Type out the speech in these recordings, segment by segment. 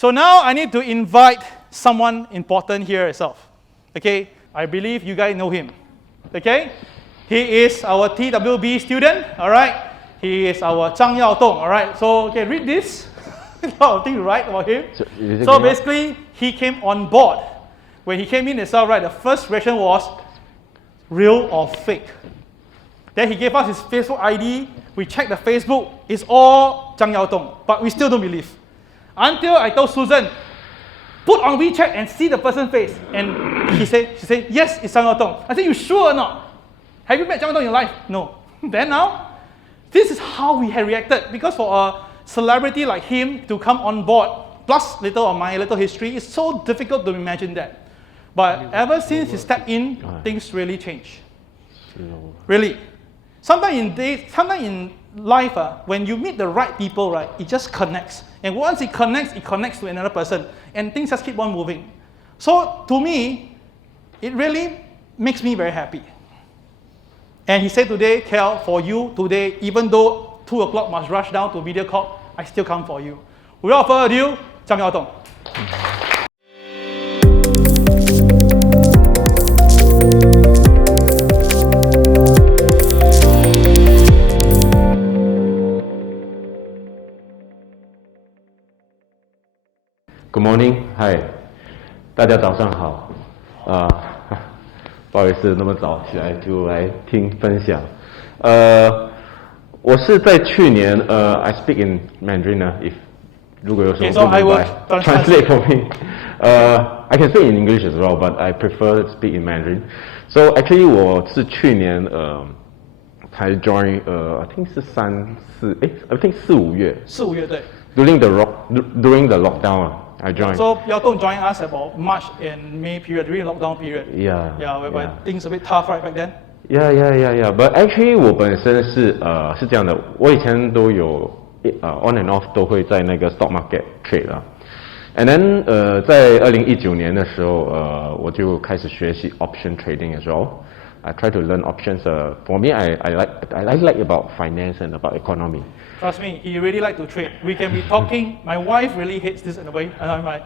So now I need to invite someone important here itself. Okay, I believe you guys know him. Okay, he is our TWB student. All right, he is our Zhang Yaodong. All right, so okay, read this. A lot of things to write about him. So basically, he came on board. When he came in itself, right, the first reaction was real or fake. Then he gave us his Facebook ID. We checked the Facebook. It's all Zhang Yaodong, but we still don't believe. Until I told Susan, put on WeChat and see the person's face. And she said, yes, it's Zhang Yaodong. I said, you sure or not? Have you met Zhang Yaodong in your life? No. Then now, this is how we had reacted. Because for a celebrity like him to come on board, plus little of my little history, it's so difficult to imagine that. But ever since he stepped in, things really change. Really. Sometimes in life, when you meet the right people, right, it just connects. And once it connects to another person. And things just keep on moving. So to me, it really makes me very happy. And he said today, Kel, for you today, even though 2 o'clock must rush down to video call, I still come for you. Without further ado, Zhang Yaodong. Good morning, hi， 大家早上好。不好意思，那么早起来就来听分享。我是在去年I speak in Mandarin if 如果有什么不明白 translate for me. I can speak in English as well, but I prefer to speak in Mandarin. So actually 我是去年才 join I think 是I think 4-5月。4-5月对。During the lockdown. I joined. So Yaodong joined us about March and May period, during lockdown period. Yeah. Yeah, whereby things a bit tough right back then. Yeah. But actually 我本身是这样的，我以前都有on and off 都会在那个 stock market trade 啦。And then 在2019年的时候我就开始学习 option trading as well. I try to learn options. For me, I like about finance and about economy. Trust me, he really like to trade. We can be talking. My wife really hates this in a way. And I'm like,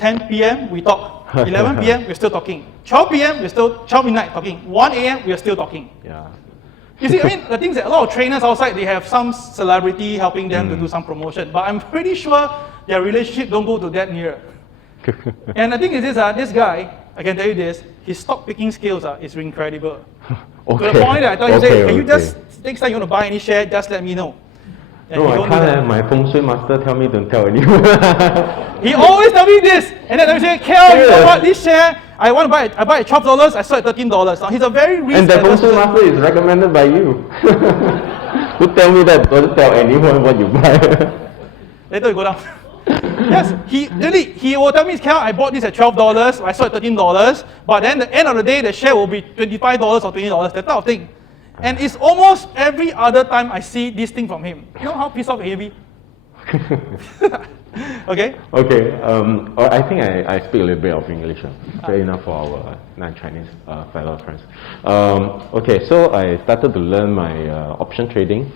10 p.m. we talk. 11 p.m. we're still talking. 12 p.m. we're still 12 midnight talking. 1 a.m. we're still talking. Yeah. You see, I mean, the things that a lot of trainers outside, they have some celebrity helping them to do some promotion. But I'm pretty sure their relationship don't go to that near. And the thing is this guy, I can tell you this, his stock picking skills is incredible. Okay. To the point that I thought can you just, next time you want to buy any share, just let me know. And no, I can't. My feng shui master tell me don't tell anyone. He always tell me this. And then I say, Kel, you know what, this share, I buy at $12, I sold at $13. Now he's a very risk. And the feng shui master is recommended by you. Who tell me that don't tell anyone what you buy? Later you go down. Yes, he will tell me, Kel, I bought this at $12, I sold at $13, but then at the end of the day, the share will be $25 or $20, that type of thing. And it's almost every other time I see this thing from him. You know how pissed off he will be? Okay? Okay, I think I speak a little bit of English, fair enough for our non-Chinese fellow friends. Okay, so I started to learn my option trading.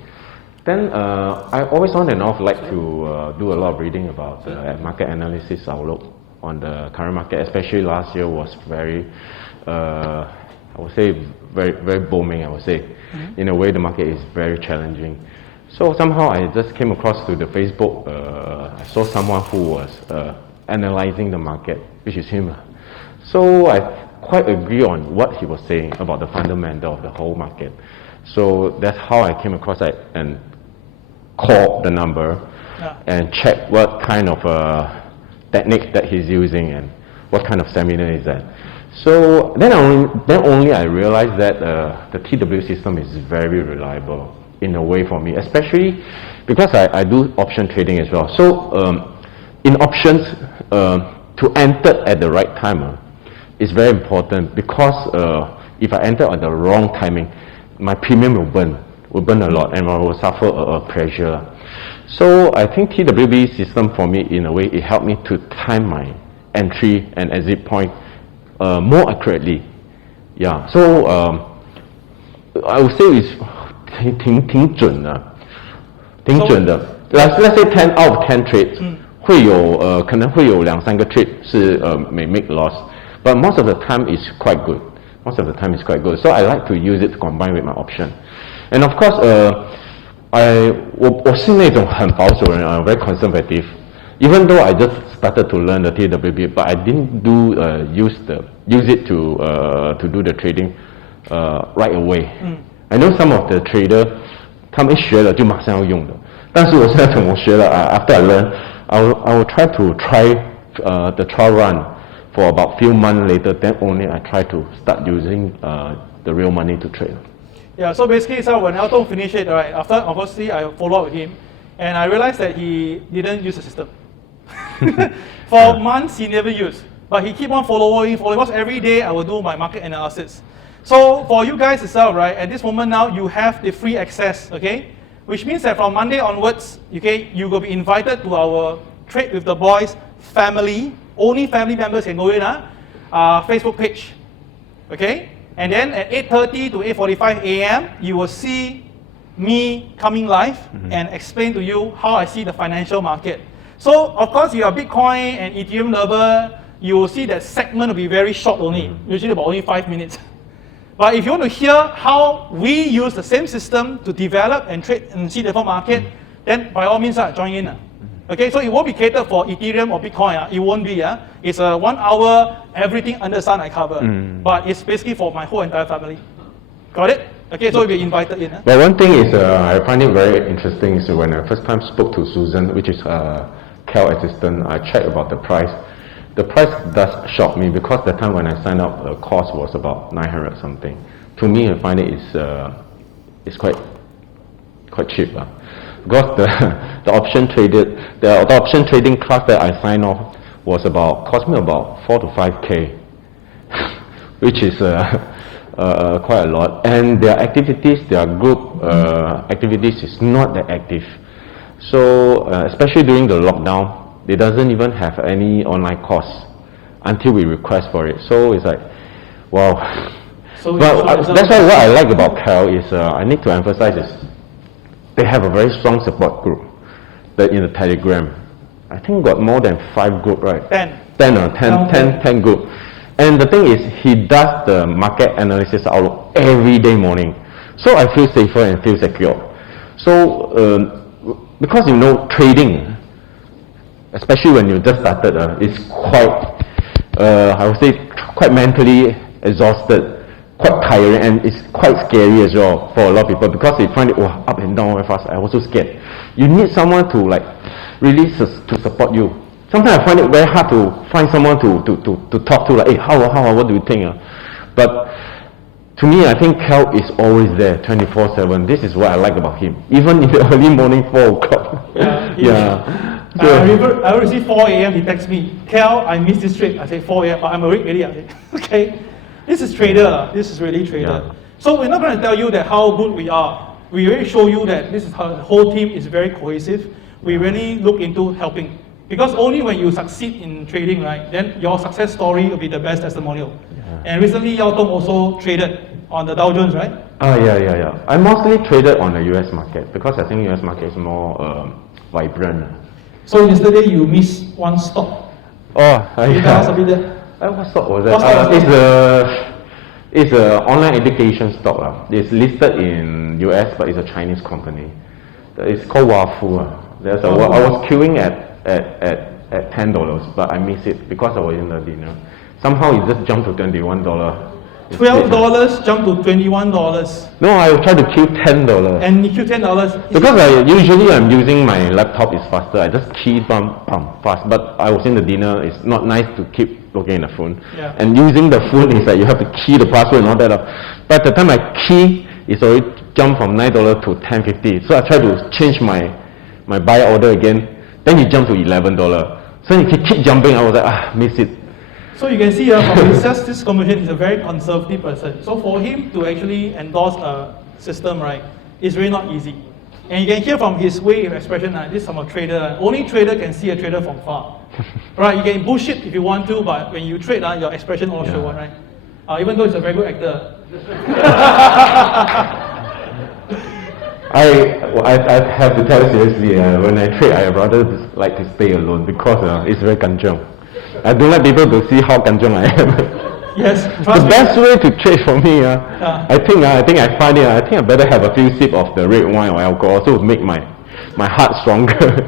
Then I always on and off like to do a lot of reading about market analysis outlook on the current market, especially last year was very, I would say very booming, I would say. In a way the market is very challenging. So somehow I just came across to the Facebook, I saw someone who was analyzing the market, which is him. So I quite agree on what he was saying about the fundamental of the whole market. So that's how I came across it and called the number and check what kind of technique that he's using and what kind of seminar is that. So then only I realized that the TWB system is very reliable in a way for me, especially because I do option trading as well. So in options, to enter at the right time is very important, because if I enter at the wrong timing, my premium will burn a lot and I will suffer a pressure. So I think TWB system for me, in a way, it helped me to time my entry and exit point more accurately. Yeah, so I would say it's 挺准的。Let's say 10 out of 10 trades 可能会有2-3个 trade 是may make loss, but most of the time is quite good. Most of the time is quite good. So I like to use it to combine with my option. And of course, 我是那种很保守的人 very conservative. Even though I just started to learn the TWB, but I didn't use it to do the trading right away. I know some of the trader 他们一学了就马上要用的，但是我是那种我学了 after I learn, I will try the trial run for about few months later. Then only I try to start using the real money to trade. Yeah, so basically, so when Yaodong finished it, right, after obviously I followed up with him, and I realized that he didn't use the system. For months he never used, but he keep on following, because every day I will do my market analysis. So for you guys itself, right, at this moment now you have the free access, okay? Which means that from Monday onwards, okay, you will be invited to our Trade with the Boys family. Only family members can go in, Facebook page, okay? And then at 8:30 to 8:45 a.m., you will see me coming live and explain to you how I see the financial market. So of course, you are Bitcoin and Ethereum lover, you will see that segment will be very short only, usually about only 5 minutes. But if you want to hear how we use the same system to develop and trade and see the market, then by all means, join in. Okay, so it won't be catered for Ethereum or Bitcoin. It won't be. It's a 1 hour, everything under the sun I cover. But it's basically for my whole entire family. Got it? Okay, so you'll be invited in. But one thing is, I find it very interesting is when I first time spoke to Susan, which is Cal assistant, I checked about the price. The price does shock me because the time when I signed up, the cost was about 900 something. To me, I find it is quite cheap. Because the option trading class that I signed off cost me about 4 to 5K, which is quite a lot. And their activities, their group activities is not that active. So especially during the lockdown, they doesn't even have any online course until we request for it. So it's like, wow. So that's why what I like about Cal is I need to emphasize is they have a very strong support group in the Telegram. I think got more than 5 group, right? 10 group. And the thing is, he does the market analysis outlook every day morning. So I feel safer and feel secure. So because you know trading, especially when you just started, it's quite, I would say, quite mentally exhausted, quite tiring, and it's quite scary as well for a lot of people because they find it up and down very fast. I was so scared. You need someone to really to support you. Sometimes I find it very hard to find someone to talk to, like, hey, how, what do you think? But to me, I think Cal is always there, 24/7. This is what I like about him. Even in the early morning, 4 o'clock. Yeah. So, I received 4 a.m. He texts me, Cal, I missed this trade. I say 4 a.m. I'm awake already. I say, okay. This is trader. This is really trader. Yeah. So we're not going to tell you that how good we are. We really show you that this is how the whole team is very cohesive. We really look into helping. Because only when you succeed in trading, right, then your success story will be the best testimonial. Yeah. And recently, Yaodong also traded on the Dow Jones, right? Yeah. I mostly traded on the US market because I think US market is more vibrant. So yesterday you missed one stock. Can you tell us a bit there? What stock was that? It's an online education stock. It's listed in US, but it's a Chinese company. It's called Wafu. I was queuing at $10, but I missed it because I was in the dinner. Somehow it just jumped to $21. $12 jumped to $21. No, I tried to queue $10. And you queue $10? Because usually I'm using my laptop, it's faster. I just key fast. But I was in the dinner, it's not nice to keep looking at the phone. Yeah. And using the phone is like you have to key the password and all that. But the time I key, it's already jumped from $9 to $10.50. So I tried to change my buy order again. Then it jumped to $11. So if you keep jumping, I was like, miss it. So you can see from this conversation, he's a very conservative person. So for him to actually endorse a system, right, is really not easy. And you can hear from his way of expression, this is from a trader. Only trader can see a trader from far. Right, you can bullshit if you want to, but when you trade, your expression all show one, right? Even though he's a very good actor. I have to tell you seriously, when I trade, I rather like to stay alone because it's very kanchiong. I don't like people to see how kanchiong I am. Yes, The best way to trade for me, I think I find it. I think I better have a few sips of the red wine or alcohol so to make my heart stronger.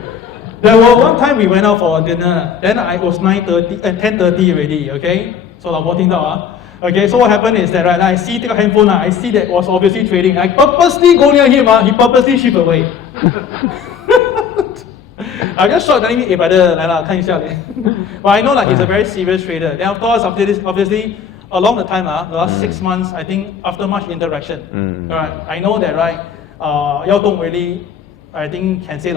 There was one time we went out for dinner, then I was 10:30 already, okay? So I'm walking down. Okay, so what happened is that right, I see the handphone, I see that was obviously trading. I purposely go near him, he purposely shift away. I just shot telling me, brother, but I know like he's a very serious trader. Then of course after this, obviously along the time, the last 6 months, I think after much interaction, right, I know that right, Yaodong really, I think can say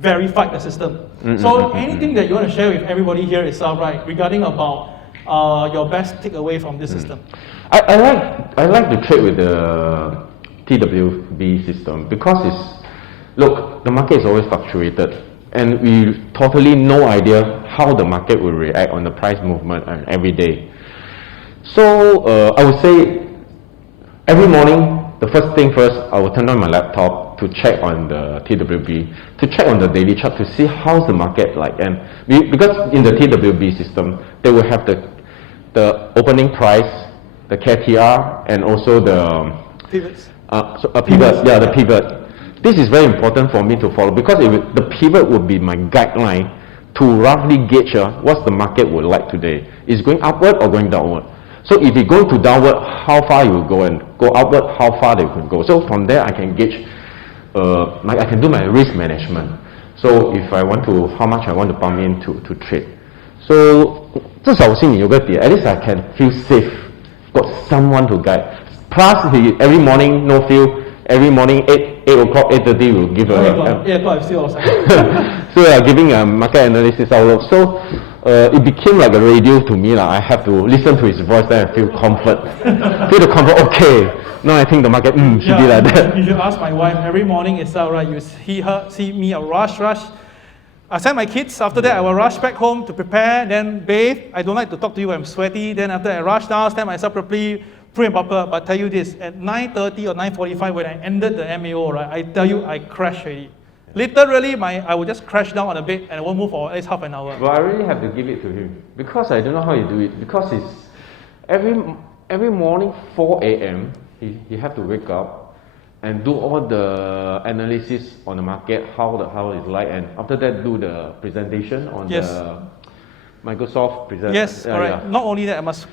verified the system. So anything that you want to share with everybody here itself, right, regarding about your best takeaway from this system? I like to trade with the TWB system because look, the market is always fluctuated and we totally no idea how the market will react on the price movement every day. So I would say every morning, the first thing first, I will turn on my laptop to check on the TWB, to check on the daily chart to see how's the market like. And because in the TWB system, they will have the opening price, the KTR, and also the pivots. Pivot, yeah, the pivot. This is very important for me to follow because the pivot would be my guideline to roughly gauge what's the market would like today. Is going upward or going downward? So if it going to downward, how far you will go, and go upward, how far they can go. So from there, I can gauge, I can do my risk management. So if I want to, how much I want to pump in to trade. So 至少心里有个底 at least I can feel safe, got someone to guide. Plus, every morning, no feel, every morning 8 o'clock, 8:30 will give a... 8 o'clock, still outside. So we are giving a market analysis outlook. So it became like a radio to me. I have to listen to his voice, then I feel comfort. Feel the comfort, okay. Now I think the market should be like that. You should ask my wife, every morning itself, right, you see me a rush. I send my kids, after that I will rush back home to prepare, then bathe. I don't like to talk to you, I'm sweaty. Then after I rush down, stand myself properly, prim and proper. But I tell you this, at 9:30 or 9:45 when I ended the MAO, right, I tell you I crashed already. Literally, I would just crash down on the bed and I won't move for at least half an hour. Well, I really have to give it to him because I don't know how you do it. Because it's every morning 4 a.m. he have to wake up and do all the analysis on the market, how it's like, and after that do the presentation on the Microsoft presentation. Yes, correct. Yeah. Not only that, I must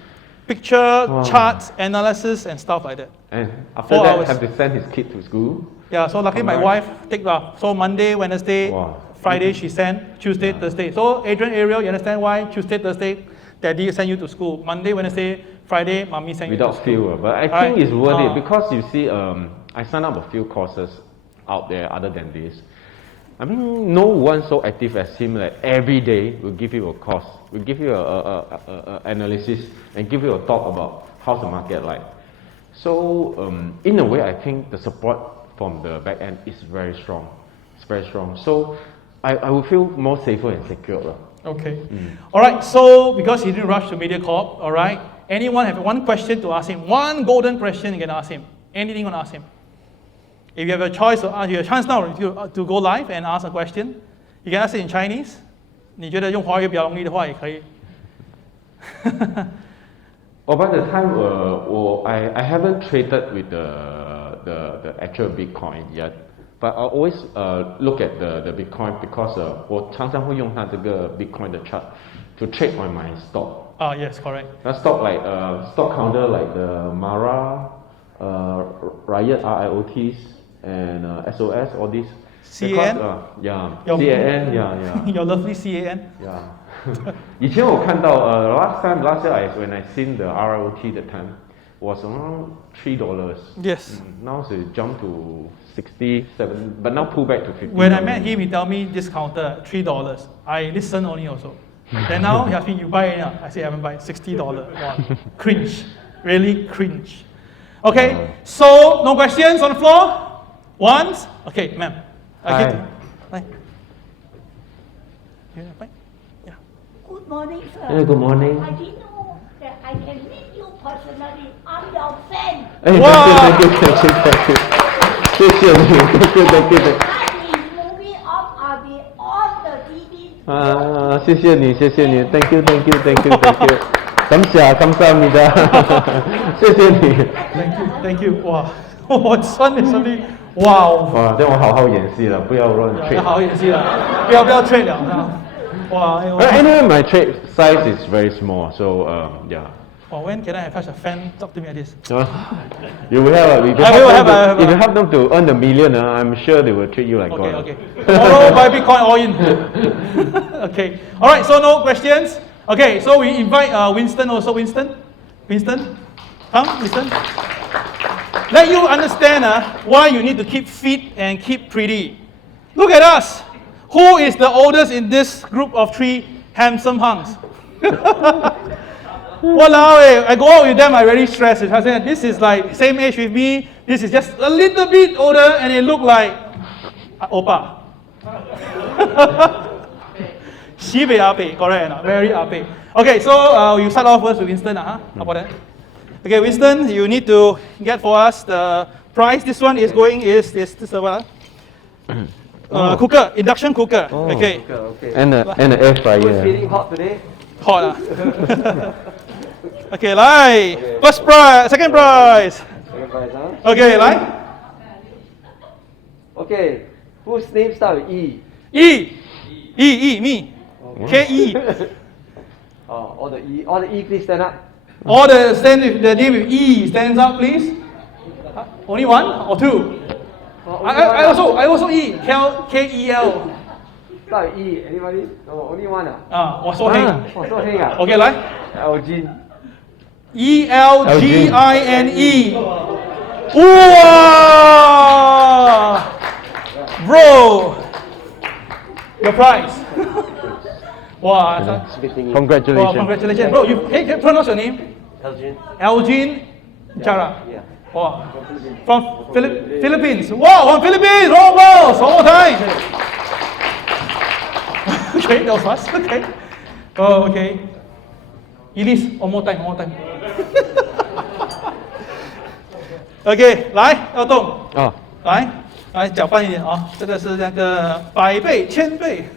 picture, charts, analysis, and stuff like that. And after that, have to send his kid to school. Yeah, so luckily my wife take off. So Monday, Wednesday, Friday she sent, Tuesday, Thursday. So Adrian, Ariel, you understand why? Tuesday, Thursday, Daddy send you to school. Monday, Wednesday, Friday, Mommy send you to school. Without feel, but I think it's worth it because you see, I signed up a few courses out there other than this. I mean, no one so active as him that every day will give you a course, will give you a analysis and give you a talk about how's the market like. So in a way, I think the support from the back end is very strong. It's very strong. So I will feel more safer and secure. Okay. All right. So because he didn't rush to MediaCorp, all right. Anyone have one question to ask him? One golden question you can ask him. Anything you want to ask him? If you have a choice to ask, you have a chance now to go live and ask a question. You can ask it in Chinese. 你觉得用华语比较容易的话也可以。Oh, by the time I haven't traded with the actual Bitcoin yet, but I always look at the Bitcoin because 我常常会用它这个 Bitcoin 的 chart to trade on my stock. Yes, correct. That stock like stock counter like the Mara, Riot RIOTs and SOS, all these. CAN? CAN, yeah. Your lovely CAN? Yeah. 以前我看到last year when I seen the RIOT that time was around $3. Yes. Now it jumped to 67, but now pull back to 50. When I met him, he tell me this counter $3. I listen only also. Then now he asked me, you buy it? I say I haven't buy $60. Wow. Cringe. Really cringe. Okay, so no questions on the floor? Once? Okay, ma'am. Hi. Hi. Good morning, sir. Hey, good morning. I didn't know that I can meet you personally. I'm your fan. Hey, Wow. Thank you. 谢谢你 ，thank you，thank you。 That is moving off, I'll be on the TV. 啊，谢谢你，thank you，thank you。感谢감사합니다，谢谢你。 Thank you. 哇，我穿的兄弟，哇哦，哇，这样我好好演戏了，不要乱 trade。好好演戏了，不要 trade 了啊！哇，哎呦 Anyway, my trade size is very small, so yeah. 哇，When can I have such a fan talk to me like this? You will have. If you I will have. if you help them to earn the million, I'm sure they will treat you like God. Okay. Tomorrow buy Bitcoin all in. Okay. All right. So no questions. Okay. So we invite Winston also. Winston, come, Winston. Let you understand why you need to keep fit and keep pretty. Look at us. Who is the oldest in this group of three handsome hunks? Walao, I go out with them, I really stress it. I say, this is like same age with me. This is just a little bit older, and it look like Oppa. Sibei ape, correct? Very ape. Okay, so you start off first with Winston. How about that? Okay, Winston, you need to get for us the price. This one is this what? Cooker, induction cooker. Okay. And the air fryer. Feeling hot today? Hot. Okay, Lai. First prize, second prize. Second prize, huh? Okay, Lai. Okay, whose name start with E? Me. K-E. All the E, please stand up. All the name with E stands up, please. Only one or two? I also E. K-E-L. Start with E, anybody? No, only one. Oh, so heng. Oh, so heng. Okay, Lai. Elgin. E-L-G-I-N-E. Wow! Bro! Your prize. Wow. Congratulations. Wow, congratulations. Bro, can you pronounce your name? Elgin Jara. Yeah. Wow. From Philippines. Wow, from Philippines. Roll balls. One more time. Okay, that was fast. Okay. Oh, okay. Elise, one more time. OK， 来，耀动。来，搅拌一点啊，这个是那个百倍、千倍。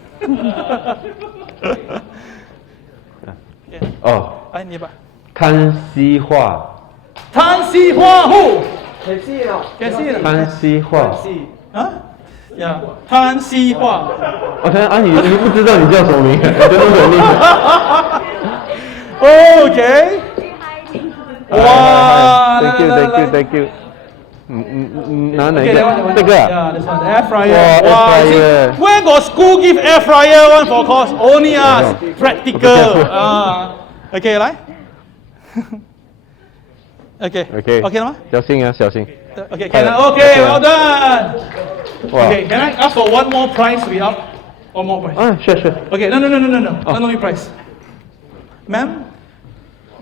来你吧。摊西画。摊西画户。Can see it now. Can see it. 摊西画。啊？呀，摊西画。我看啊，你不知道你叫什么名？我觉得很厉害。OK。哇 ！Thank you。拿哪个？这个。Yeah, this one, the air fryer. Wow, air fryer. Where got school give air fryer one for course? Only us. Practical. OK， 来。OK 了吗？小心啊，小心。OK， can I? OK, well done. OK, can I ask for one more prize without one more prize? Sure. OK, no. Not only prize. Ma'am,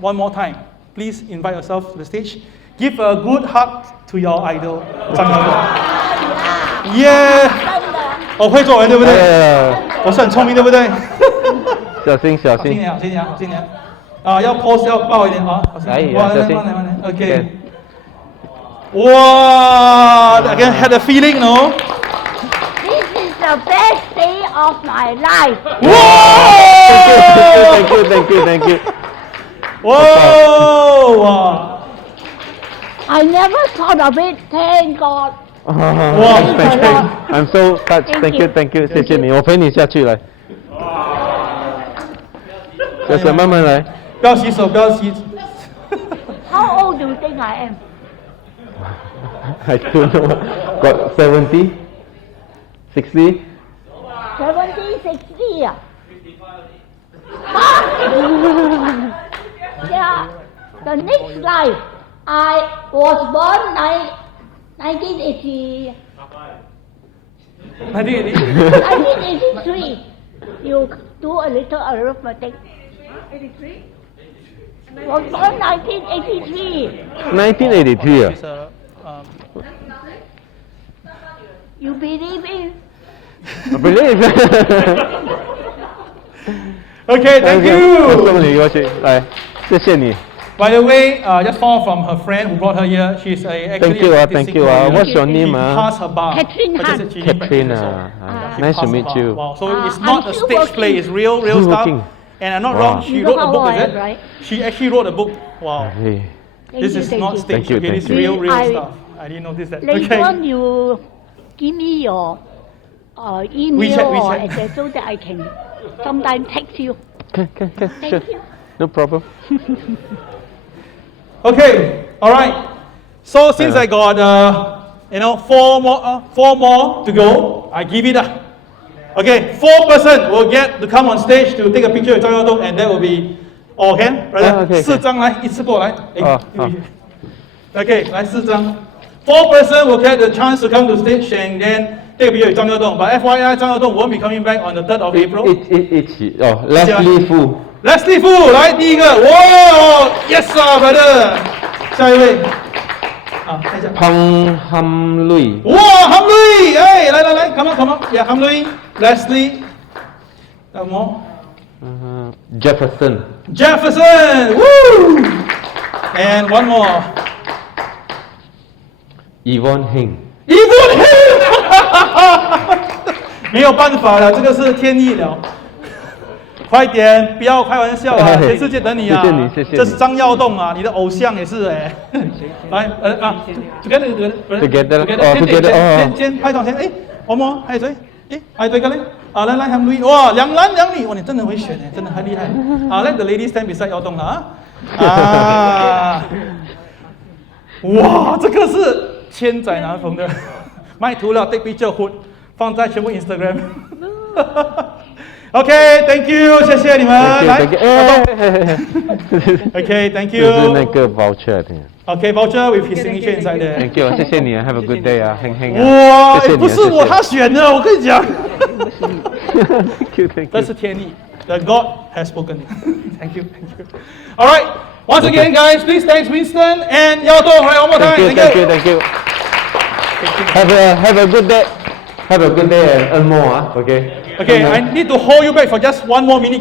one more time. Please invite yourself to the stage. Give a good hug to your idol, Zhang. Yeah. 我会做人，对不对？我是很聪明，对不对？小心。今年。要 pose 要抱一点啊。来，慢点。OK。哇 I can have the feeling, no? This is the best day of my life. Thank you. Wow. I never thought of it, thank God. I'm so touched. Thank you. 谢谢你，我陪你下去来。小小慢慢来。不要洗手。 How old do you think I am? I don't know. Got 70, 60. 70, 60. Yeah, the next life, I was born 1980. 1983. You do a little arithmetic. 83? Was born 1983. 1983 You believe in? I believe. OK, thank you. 送你过去，来，谢谢你。By the way, just found out from her friend who brought her here. She's actually Thank you. What's your name? She passed her bar. Catherine Han. Catherine. She Nice to passed her meet bar. you. Wow. So it's I'm not a still stage working. play. It's real Still stuff. working. And I'm not Wow. wrong. She You wrote know a how book, I is am, it? right? She actually wrote a book. Wow. Hey. This is not stage. Thank you, Okay, this is thank you. real I- stuff. I didn't notice that. Later Okay. on, you give me your email WeChat. or address so that I can sometimes text you. Can, Thank sure. you. No problem. Okay. All right. So since I got four more to go, I give it a. Okay, 4 person will get to come on stage to take a picture with Zhang Yaodong, and that will be all. Okay, brother. Okay. 4张来，一次过来。好。 Okay, 来4张。4 person will get the chance to come to stage and then take a picture with Zhang Yaodong. But FYI, Zhang Yaodong won't be coming back on the 3rd of April. 一起哦 ，Leslie Fu。 Leslie Fu 来第一个，哇 ，Yes 啊，brother。下一位，看一下。 Pang Ham Lui。 哇，Ham Lui，哎，来，come on，yeah，Ham Lui，Leslie，什么 Jefferson。 Jefferson，woo，and one more。 Yvonne Heng。 Yvonne Heng，没有办法了，这个是天意了。快点，不要开玩笑啊！全世界等你啊！谢谢你，谢谢你。这是张耀栋啊，你的偶像也是哎。来，together，先拍照先。哎，我们还有谁？哎，还有这个嘞？啊，来，Ham Lui，哇，两男两女，哇，你真的会选哎，真的很厉害。啊，let the ladies stand beside 耀栋了啊。啊，哇，这个是千载难逢的，卖图了 take picture hood， 放在全部 Instagram。OK，Thank you， 谢谢你们。来 ，OK，Thank you。 这是那个 voucher 的。 OK，voucher with his signature inside there。 Thank you， 谢谢你啊 ，Have a good day 啊，Heng 啊。哇，谢谢你啊不是我他选的，我跟你讲。 Thank you， 这是天意。The God has spoken. Thank you. All right. Once again, guys, please thanks Winston and Yaodong. Right, one more time. Thank you. Have a good day. Have a good day and earn more. Okay. Okay, I need to hold you back for just one more minute.